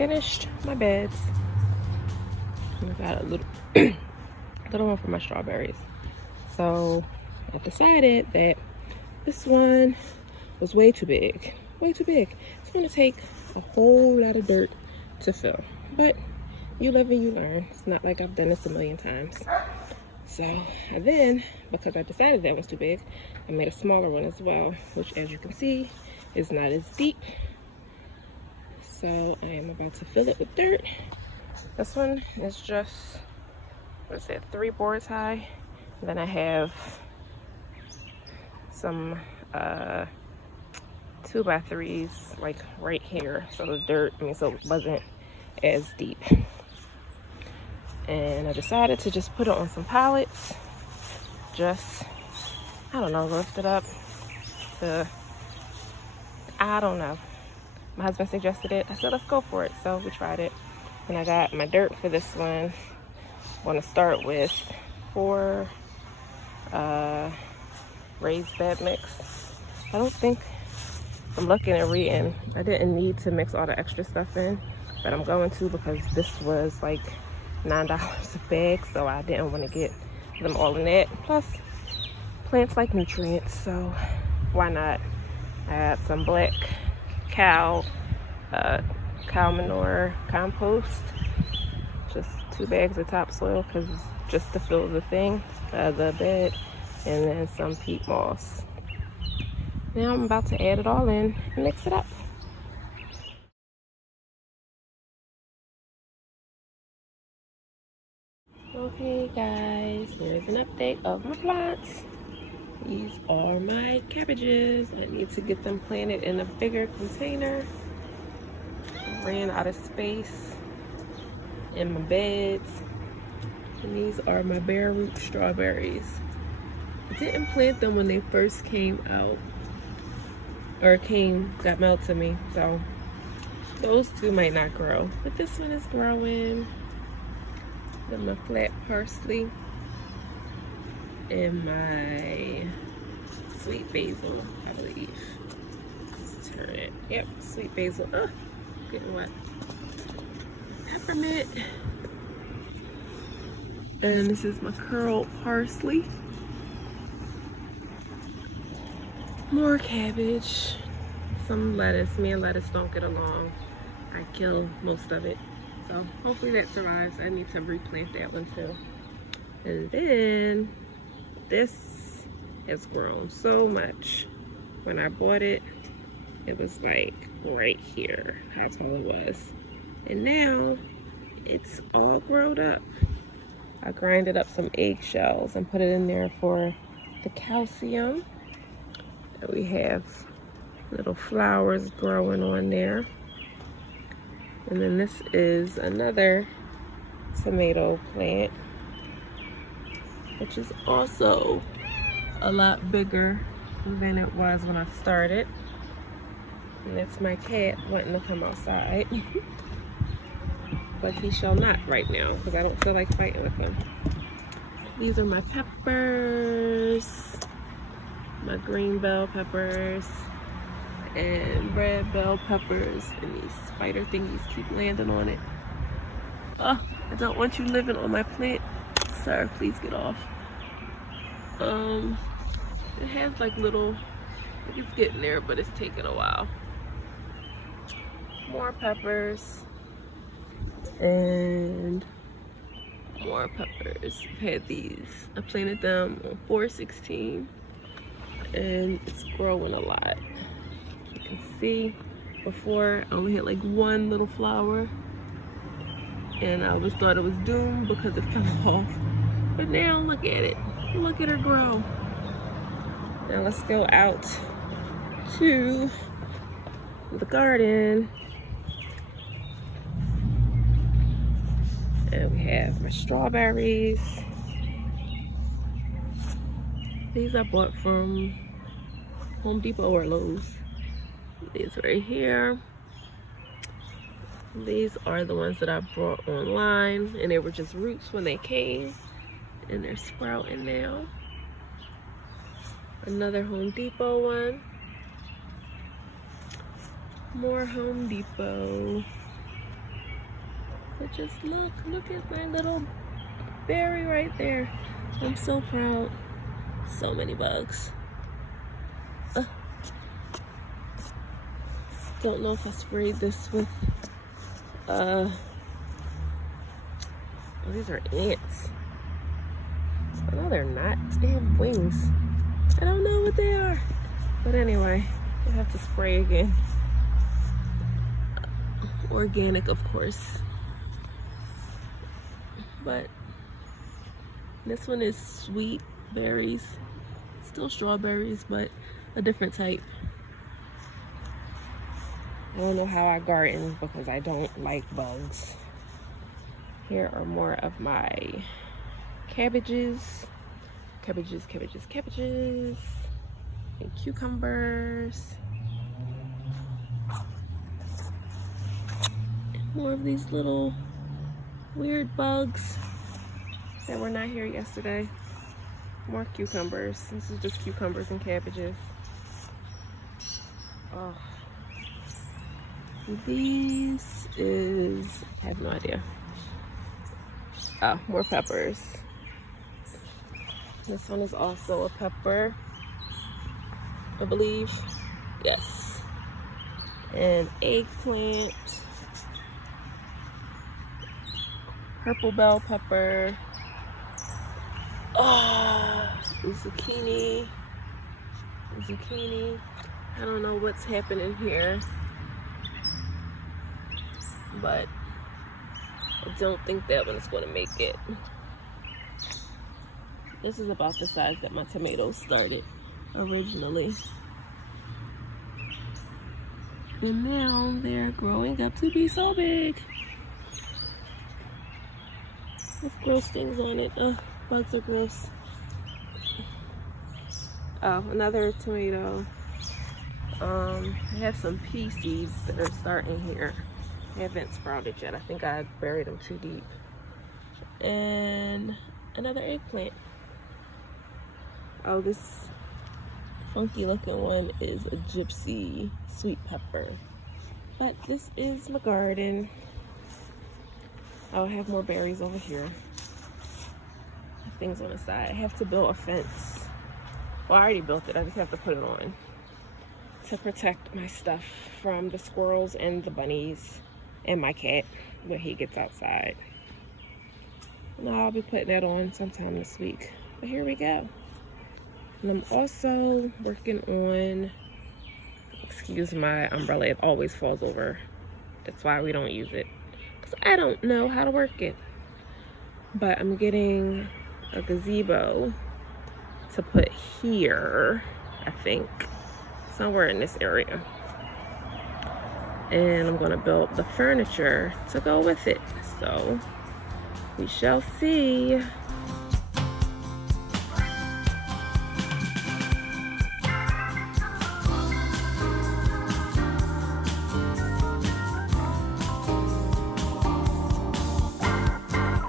finished my beds. I got a little little one for my strawberries. So I decided that this one was way too big. Way too big. It's gonna take a whole lot of dirt to fill. But you live and you learn. It's not like I've done this a million times. So then, because I decided that was too big, I made a smaller one as well, which as you can see is not as deep. So I am about to fill it with dirt. This one is just, what is it, 3 boards high. And then I have some 2x3s like right here. So the dirt, so it wasn't as deep. And I decided to just put it on some pallets. Just, I don't know, lift it up to, I don't know. My husband suggested it. I said, let's go for it. So we tried it. And I got my dirt for this one. I want to start with 4 raised bed mix. I don't think, I'm looking and reading, I didn't need to mix all the extra stuff in, but I'm going to because this was like $9 a bag, so I didn't want to get them all in that. Plus, plants like nutrients, so why not? I had some black cow manure compost, just 2 bags of topsoil because just to fill the thing, the bed, and then some peat moss. Now I'm about to add it all in and mix it up. Okay guys, here's an update of my plants. These are my cabbages. I need to get them planted in a bigger container. I ran out of space in my beds. And these are my bare root strawberries. I didn't plant them when they first came out, or got mailed to me, so those 2 might not grow, but this one is growing. Then my flat parsley and my sweet basil, I believe. Let's turn it. Yep, sweet basil. Oh, getting wet. Peppermint. And this is my curled parsley. More cabbage. Some lettuce. Me and lettuce don't get along. I kill most of it. So hopefully that survives. I need to replant that one too. And then this has grown so much. When I bought it, it was like right here, how tall it was. And now it's all grown up. I grinded up some eggshells and put it in there for the calcium. And we have little flowers growing on there. And then this is another tomato plant, which is also a lot bigger than it was when I started. And that's my cat wanting to come outside. But he shall not right now because I don't feel like fighting with him. These are my peppers, my green bell peppers and red bell peppers, and these spider thingies keep landing on it. Oh, I don't want you living on my plant. Sir, please get off. It has like little, it's getting there, but it's taking a while. More peppers and more peppers. I had these. I planted them on 4/16 and it's growing a lot. You can see before I only had like 1 little flower and I always thought it was doomed because it fell off. But now look at it. Look at her grow. Now let's go out to the garden. And we have my strawberries. These I bought from Home Depot or Lowe's. These right here. These are the ones that I bought online, and they were just roots when they came, and they're sprouting now. Another Home Depot one. More Home Depot. But just look at my little berry right there. I'm so proud. So many bugs. Don't know if I sprayed this with, oh, these are ants. No, they're not. They have wings. I don't know what they are. But anyway, I have to spray again. Organic, of course. But this one is sweet berries. Still strawberries, but a different type. I don't know how I garden because I don't like bugs. Here are more of my cabbages. Cabbages, and cucumbers. More of these little weird bugs that were not here yesterday. More cucumbers. This is just cucumbers and cabbages. Oh. These is, I have no idea. Oh, more peppers. This one is also a pepper, I believe. Yes. And eggplant. Purple bell pepper. Oh, zucchini. I don't know what's happening here, but I don't think that one's going to make it. This is about the size that my tomatoes started originally. And now they're growing up to be so big. With gross things on it. Oh, bugs are gross. Oh, another tomato. I have some pea seeds that are starting here. They haven't sprouted yet. I think I buried them too deep. And another eggplant. Oh, this funky looking one is a gypsy sweet pepper. But this is my garden. I'll have more berries over here. Things on the side. I have to build a fence. Well, I already built it. I just have to put it on to protect my stuff from the squirrels and the bunnies and my cat when he gets outside. And I'll be putting that on sometime this week. But here we go. And I'm also working on, excuse my umbrella, it always falls over. That's why we don't use it. Because I don't know how to work it. But I'm getting a gazebo to put here, I think, somewhere in this area. And I'm gonna build the furniture to go with it. So we shall see.